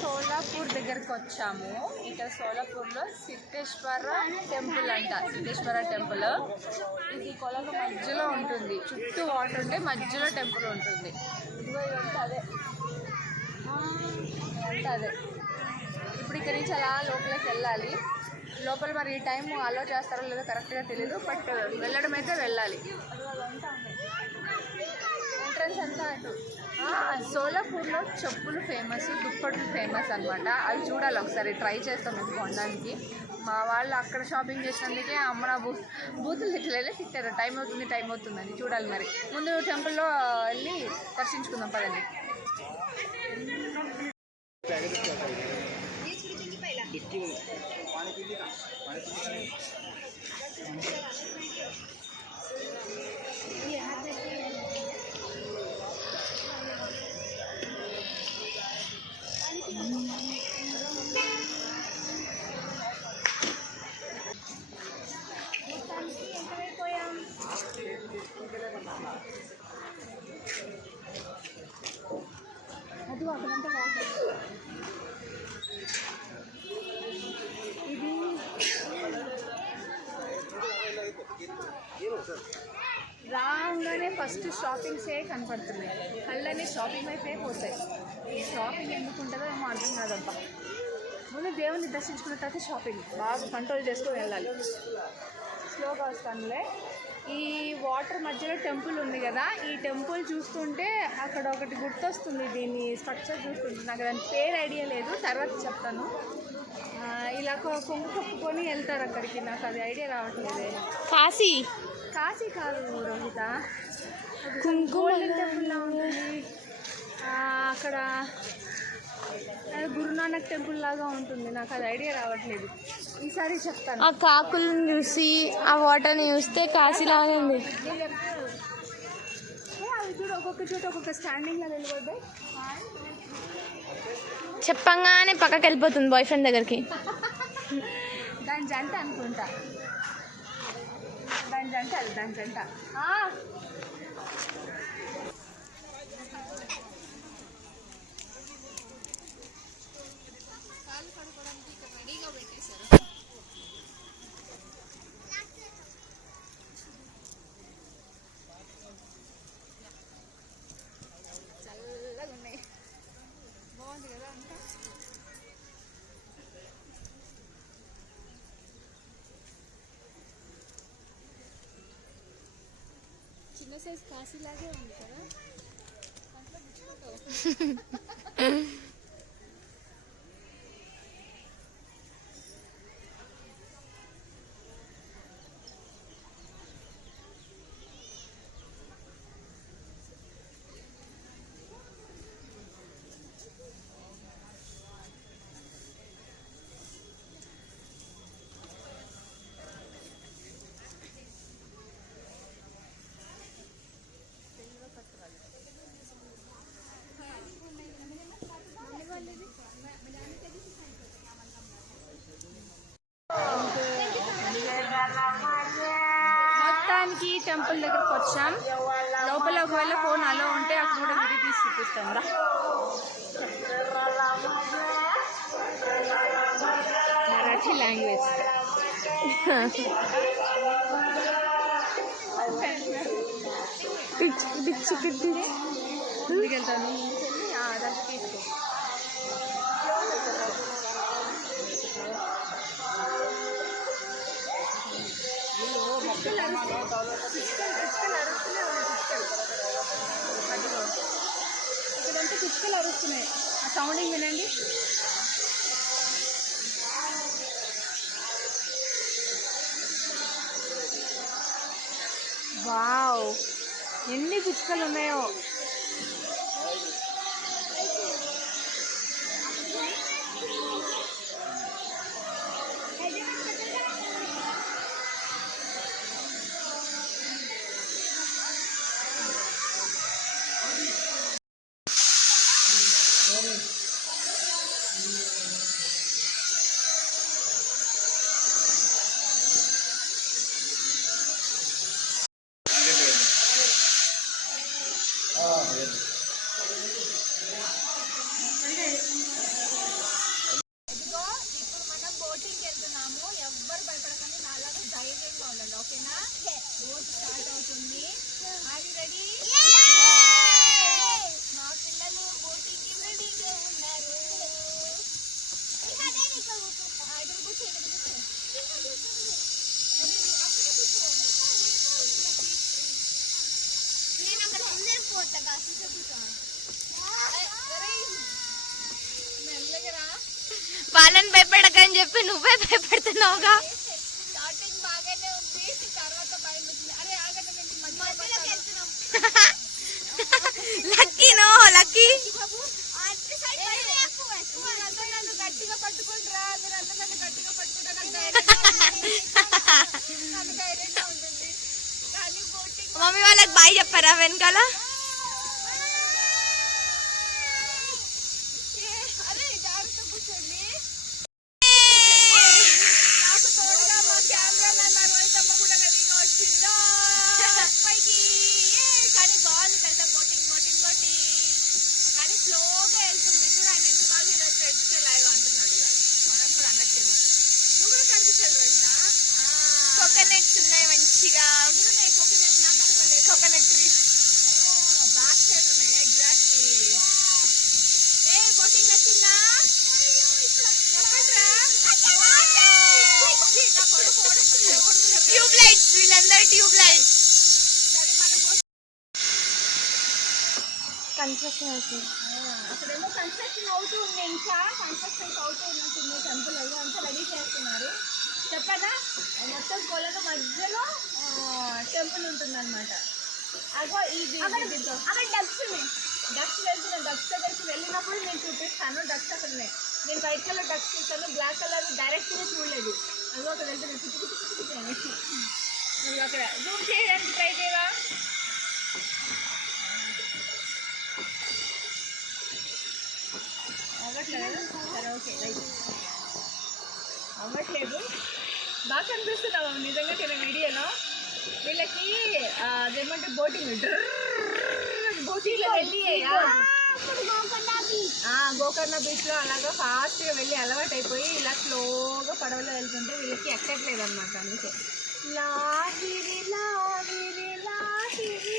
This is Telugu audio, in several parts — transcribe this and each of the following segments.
సోలాపూర్ దగ్గరకు వచ్చాము. ఇక్కడ సోలాపూర్లో సిద్ధేశ్వర టెంపుల్ అంట. సిద్ధేశ్వర టెంపుల్ ఇది కొలకు మధ్యలో ఉంటుంది. చుట్టూ వాటర్ ఉంటే మధ్యలో టెంపుల్ ఉంటుంది. ఇదిగో ఇదంతా అదే అదే. ఇప్పుడు ఇక్కడ నుంచి అలా లోపలికి వెళ్ళాలి. లోపల మరి ఈ టైం అలో చేస్తారో లేదో కరెక్ట్గా తెలీదు. బట్ వెళ్ళడం అయితే వెళ్ళాలి. ఎంట్రన్స్ అంతా అటు. సోలాపూర్లో చెప్పులు ఫేమస్, దుప్పట్లు ఫేమస్ అనమాట. అవి చూడాలి ఒకసారి. ట్రై చేస్తాం మేము కొనడానికి. మా వాళ్ళు అక్కడ షాపింగ్ చేసినందుకే అమ్మ నా బూతులు తిట్టారు. టైం అవుతుందని. చూడాలి మరి. ముందు టెంపుల్లో వెళ్ళి దర్శించుకుందాం పదండి. రాగానే ఫస్ట్ షాపింగ్సే కనపడుతున్నాయి. కళ్ళని షాపింగ్ వైపే పోతాయి. ఈ షాపింగ్ ఎందుకు ఉంటుందో ఏమో అర్థం కాదబ్బా. ముందు దేవుని దర్శించుకున్న తర్వాత షాపింగ్ బాగా కంట్రోల్ చేసుకొని వెళ్ళాలి. స్లోగా వస్తానులే. ఈ వాటర్ మధ్యలో టెంపుల్ ఉంది కదా, ఈ టెంపుల్ చూస్తుంటే అక్కడ ఒకటి గుర్తొస్తుంది. దీని స్ట్రక్చర్ చూస్తుంటే నాకు దాని పేరు ఐడియా లేదు, తర్వాత చెప్తాను. ఇలా కొంగు కప్పుకొని వెళ్తారు అక్కడికి. నాకు అది ఐడియా రావట్లేదే. కాశీ కాదు రోహిత, గోల్డెన్ టెంపుల్లా ఉంటుంది అక్కడ. గురునానక్ టెంపుల్ లాగా ఉంటుంది. నాకు అది ఐడియా రావట్లేదు. ఈసారి చెప్తాను. ఆ కాకులను చూసి ఆ వాటర్ని చూస్తే కాశీలాగా ఉంది. అవి చూడు, ఒక్కొక్క చోట ఒక్కొక్క స్టాండింగ్ లాగా వెళ్ళిపోతాయి. చెప్పంగానే పక్కకి వెళ్ళిపోతుంది బాయ్ ఫ్రెండ్ దగ్గరికి. దాని జంట అనుకుంటా. దాని జంట చల్లగా ఉన్నాయి. బాగుంది కదా అంతా. చిన్న సైజ్ కాశీలాగే ఉంది కదా. మొత్తానికి టెంపుల్ దగ్గరకు వచ్చాం. లోపల ఒకవేళ ఫోన్ అలో ఉంటే అక్కడ కూడా వీడియో తీసి చూపిస్తాం. మరాఠీ లాంగ్వేజ్. ముందుకెళ్తాను. దాన్ని తీసుకో. ఇక్కడంతా పిచ్చుకలు అరుస్తున్నాయి. ఆ సౌండింగ్ వినండి. వావ్, ఎన్ని పిచ్చుకలు ఉన్నాయో. భయపడకని చెప్పి నువ్వే భయపడుతున్నావుగా. స్టార్టింగ్ బాగానే ఉంది, తర్వాత భయం వచ్చింది. అరే ఆగండి, మేము మధ్యలోకి వెళ్తున్నాం. Lucky no lucky. నన్ను గట్టిగా పట్టుకుంటారా, మీరు అందరూ నన్ను గట్టిగా పట్టుకుంటారా, నాకు ధైర్యంగా ఉంటుంది. కానీ బోటింగ్ మమ్మీ వాళ్ళకి బాయ్ చెప్పారా వెనకాల? అరే జాగ్రత్త కూర్చోండి. నాకు తోడుగా మా కెమెరా మ్యాన్ రోహితమ్మ కూడా రెడీగా వచ్చిందా పైకి. కానీ బాగుంది కదా బోటింగ్ బోటింగ్ బోటింగ్. కానీ స్లోగా వెళ్తుంది కూడా. ఆయన ఎంత బాగా ఇలా లాగా అంటున్నాడు. ఇలా మనం కూడా అనొచ్చేమో. నువ్వు కూడా కనిపించాలి రోహిత. కోకోనట్స్ ఉన్నాయి మంచిగా. కోకోనట్ నాకు అనుకోలేదు. కోకోనట్ ట్రీస్ బ్యాక్ సైడ్ ఉన్నాయి. ఎగ్జాక్ట్లీ. ఏ బోటింగ్ నచ్చిందా? చెప్పండిరా. ట్యూబ్ లైట్స్, వీళ్ళందరూ ట్యూబ్ లైట్స్. సరే మనం కన్స్ట్రక్షన్ అవుతుంది. అక్కడేమో కన్స్ట్రక్షన్ అవుతూ ఉంది. ఇంకా కన్స్ట్రక్షన్ అవుతూ ఉన్నట్టుంది. టెంపుల్ అయ్యో అంతా రెడీ చేస్తున్నారు. చెప్పనా, మొత్తం కొలను మధ్యలో టెంపుల్ ఉంటుందన్నమాట. అగో ఇది డక్స్ ఉన్నాయి. డక్స్ వెళ్తున్నాను. డక్స్ దగ్గరికి వెళ్ళినప్పుడు నేను చూపిస్తాను. డక్స్ అక్కడ ఉన్నాయి. నేను వైట్ కలర్ డక్స్ చూస్తాను, బ్లాక్ కలర్ డైరెక్ట్గా చూడలేదు. అదో అక్కడ వెళ్తున్నాను. నువ్వు అక్కడ జూమ్ చేయడానికి ట్రై చేయవా? అవ్వట్లేదు. సరే ఓకే రైట్. అవ్వట్లేదు. బాగా కనిపిస్తున్నావు నిజంగా నేను వీడియోలో. వీళ్ళకి అదేమంటే బోటింగ్ బోటింగ్లో వెళ్ళి గోకర్ణ బీచ్లో అలాగా ఫాస్ట్గా వెళ్ళి అలవాటు అయిపోయి ఇలా స్లోగా పడవలో వెళ్తుంటే వీళ్ళకి ఎక్కట్లేదు అనమాట. అందుకే లాగిరి లాగిరి లాగిరి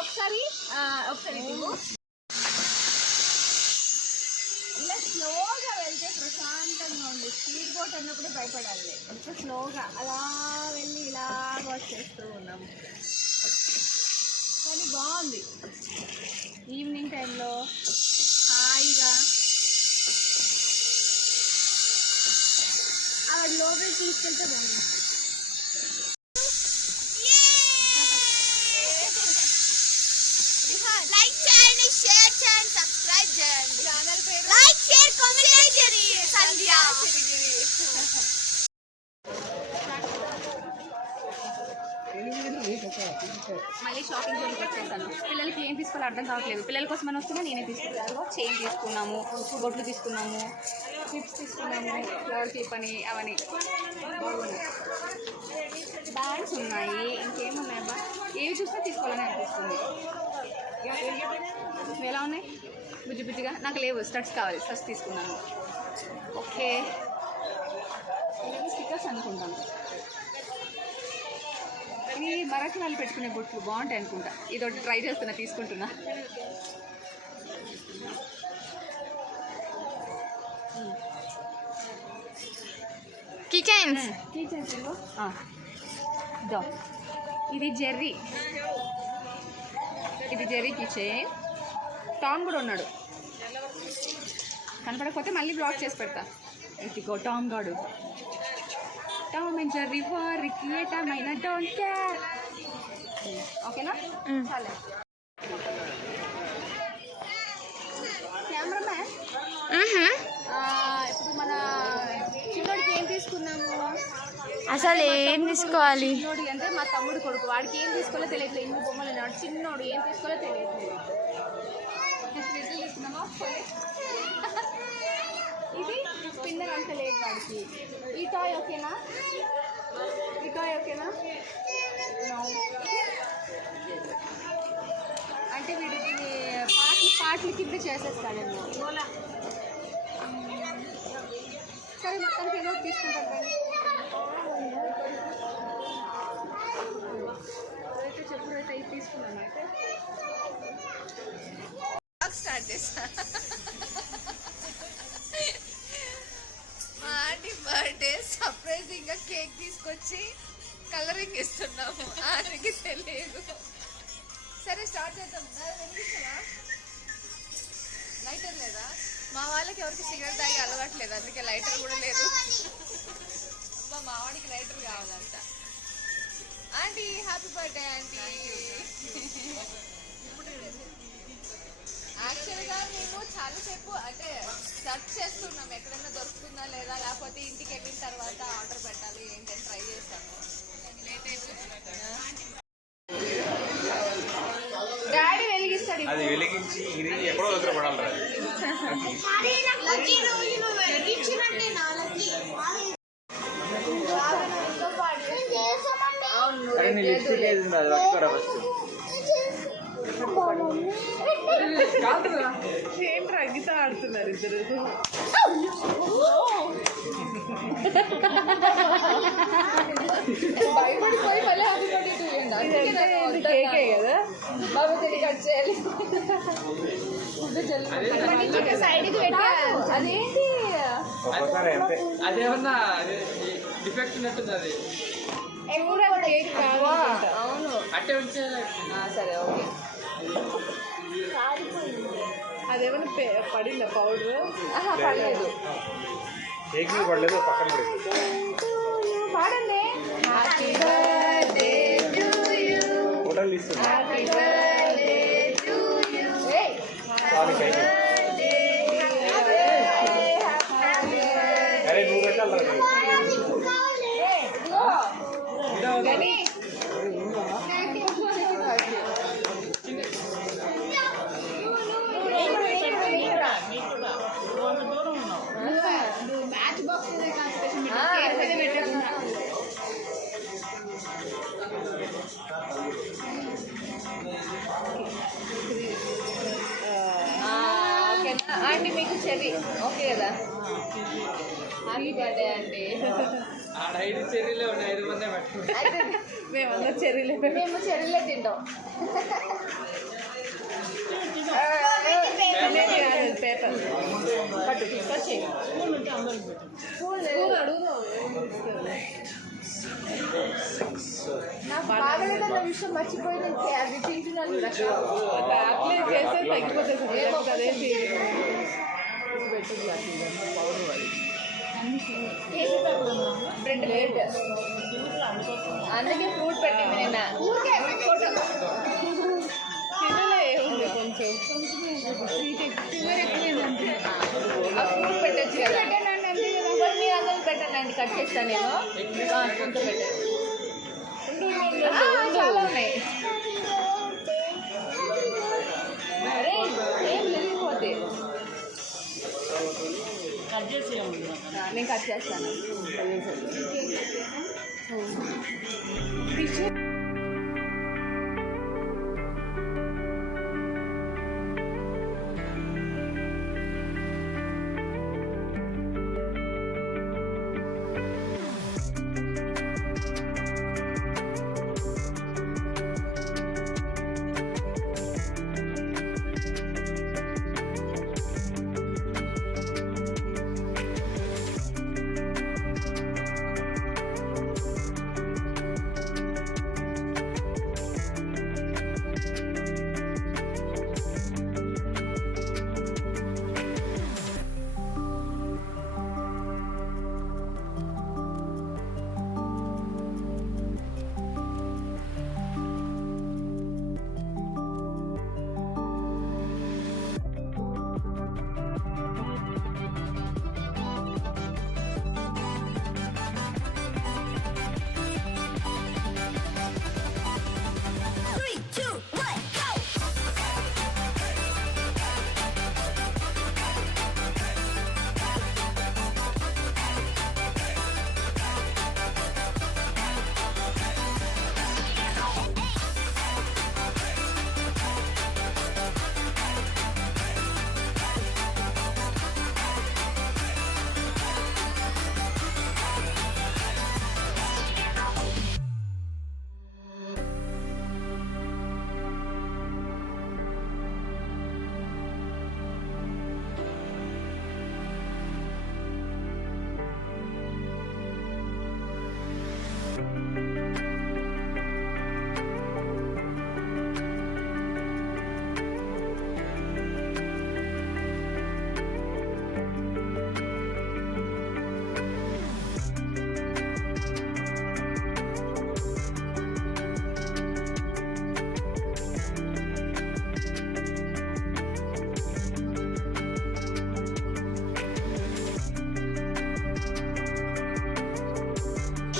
ఒకసారి ఇలా స్లోగా వెళ్తే ప్రశాంతంగా ఉంది. స్పీడ్ బోట్ అన్నప్పుడు భయపడాలి. ఇంకా స్లోగా అలా వెళ్ళి ఇలా వచ్చేస్తూ ఉన్నాము. కానీ బాగుంది. ఈవినింగ్ టైంలో హాయిగా అక్కడ లోపలికి తీసుకెళ్తే బాగుంది. లైక్ చేయండి, షేర్ చేయండి, సబ్స్క్రైబ్ చేయండి. ఛానల్ పేరు లైక్ షేర్ కామెంట్ చేయండి. సంధ్య మళ్ళీ షాపింగ్ జోలికి వచ్చేసాను. పిల్లలకి ఏం తీసుకోవాలో అర్థం కావట్లేదు. పిల్లల కోసం అని వస్తున్నా నేనే తీసుకున్నాను. చైన్ తీసుకున్నాము, బొట్లు తీసుకున్నాము, క్లిప్స్ తీసుకున్నాము, ఫ్లవర్ క్లిప్ అని అవన్నీ బాగున్నాయి. బ్యాగ్స్ ఉన్నాయి. ఇంకేమున్నాయి అబ్బా, ఏవి చూస్తే తీసుకోవాలని అనిపిస్తుంది. ఎలా ఉన్నాయి బుజ్జి బుజ్జిగా? నాకు లేవు, స్టడ్స్ కావాలి. స్టడ్స్ తీసుకున్నాను. ఓకే, స్టిక్కర్స్ అనుకుంటాను. ఇది మరాఠీ వాళ్ళు పెట్టుకునే బొట్లు బాగుంటాయి అనుకుంటా. ఇదొకటి ట్రై చేస్తున్నా, తీసుకుంటున్నా. కిచెన్స్ ఇది జెర్రీ, ఇది జెర్రీ కిచెన్. టామ్ కూడా ఉన్నాడు. కనపడకపోతే మళ్ళీ బ్లాక్ చేసి పెడతా. ఇదిగో టామ్ గాడు. టామ్ అండ్ జెర్రీ వారికి ఏటమైనా డోంట్ కేర్. ఓకేనా? చాలే. కెమెరామ్యాన్, ఇప్పుడు మన చిన్నోడికి ఏం తీసుకున్నాము? అసలు ఏం తీసుకోవాలి? చిన్నోడి అంటే మా తమ్ముడు కొడుకు. వాడికి ఏం తీసుకోవాలో తెలియట్లేదు. ఇన్ని బొమ్మలు ఉన్నాడు. చిన్నోడు ఏం తీసుకోవాలో తెలియట్లేదు. తీసుకున్నామా? ఇది స్పిన్నర్ అంత లేదు వాడికి. ఈ టాయ్ ఓకేనా? ఈ టాయ్ ఓకేనా? అంటే వీడికి పాటలు కింద చేసేస్తాడేమో. సరే మొత్తానికి ఏదో తీసుకుంటారు కానీ అయితే చెప్పుడు అయితే ఇది తీసుకున్నాను. అయితే స్టార్ట్ చేస్తా. మార్టీ బర్త్డే సర్ప్రైజింగ్ గా కేక్ తీసుకొచ్చి కలరింగ్ ఇస్తున్నాము. ఆటకి తెలియదు. సరే స్టార్ట్ చేద్దాం. వెలిగిస్తావా? లైటర్ లేదా? మా వాళ్ళకి ఎవరికి సిగరెట్ తాగి అలవాట్లేదు, అందుకే లైటర్ కూడా లేదు. అబ్బా మా వాడికి లైటర్ కావాలంట. Aunty happy birthday aunty. యాక్చువల్గా మేము చాలాసేపు అంటే సెర్చ్ చేస్తున్నాం ఎక్కడైనా దొరుకుతుందా లేదా, లేకపోతే ఇంటికి వెళ్ళిన తర్వాత ఆర్డర్ పెట్టాలి ఏంటని ట్రై చేస్తాము. డాడీ వెలిగిస్తాడు. అది వెలిగించి ఇది ఎక్కడో దగ్గర పడాలి. అరే నీ లిప్స్టిక్ ఏది అది పట్టుకోరా ఫస్ట్. ఏంట్రా గీత ఆడుతున్నారు ఇద్దరు. భయపడిపోయి మళ్ళీ హ్యాపీ బర్త్డే కేకే కదా బాబు తిరిగి కట్ చేయాలి. సైడ్కి పెట్టాలి. అదేంటి ఒక్కసారి అంతే. అదేమన్నా డిఫెక్ట్ ఉన్నట్టుంది. అది కేక్ కాదు. అవును అట్టే ఉంచే. సరే ఓకే. అదేమన్నా పడిందా పౌడర్? పడలేదు. కేక్ మీద పడలేదు, పక్కన పడలేదు. పాడండి. Happy birthday to you. ఫోటోలు తీస్తుంది. Happy birthday to you. చాలు కేక్. అరే నువ్వు పెట్టాలి. మ్యాచ్ బాక్స్ ఆంటీ మీకు చెర్రీ ఓకే కదా? హ్యాపీ బర్త్డే అండి. ఆడ 5 చెర్రీలే ఉన్నాయి, 5 మందే పట్టుకుంటాం. మేము చెర్రీలే తింటాం. పేపర్ పట్టు తీసుకొచ్చి నాకు బాగా విషయం మర్చిపోయింది. అది తింటున్నాను అప్లై చేస్తే తగ్గిపోతుంది. అదేంటి బ్రెడ్ లేట్ అందుకే ఫ్రూట్ పెట్టింది నిన్న. ఫోటో తినలే కొంచెం ఫ్రూట్ పెట్టచ్చు కదా. మీరు అందరూ పెట్టండి, కట్ చేస్తాను నేను. కొంచెం పెట్టండి. చాలా ఉన్నాయి. అరే ఏం లేకపోతే నేను కట్ చేస్తాను.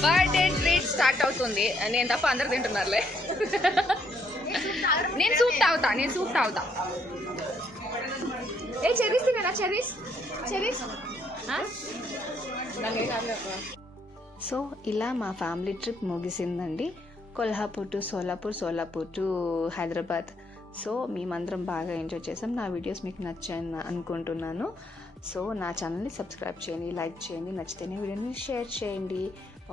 బర్త్డే ట్రీట్ స్టార్ట్ అవుతుంది. నేను తప్ప అందరు తింటున్నారులే. నేను సూప్ తాగుతా. ఏ చెరీస్ తినేనా? చెరీస్ సో ఇలా మా ఫ్యామిలీ ట్రిప్ ముగిసిందండి. Kolhapur to Solapur to Hyderabad. So మేమందరం బాగా ఎంజాయ్ చేసాం. నా వీడియోస్ మీకు నచ్చాయని అనుకుంటున్నాను. సో నా ఛానల్ని సబ్స్క్రైబ్ చేయండి, లైక్ చేయండి, నచ్చితేనే వీడియోని షేర్ చేయండి.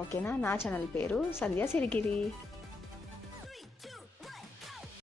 ఓకేనా? నా ఛానల్ పేరు సంధ్యా సిరిగిరి.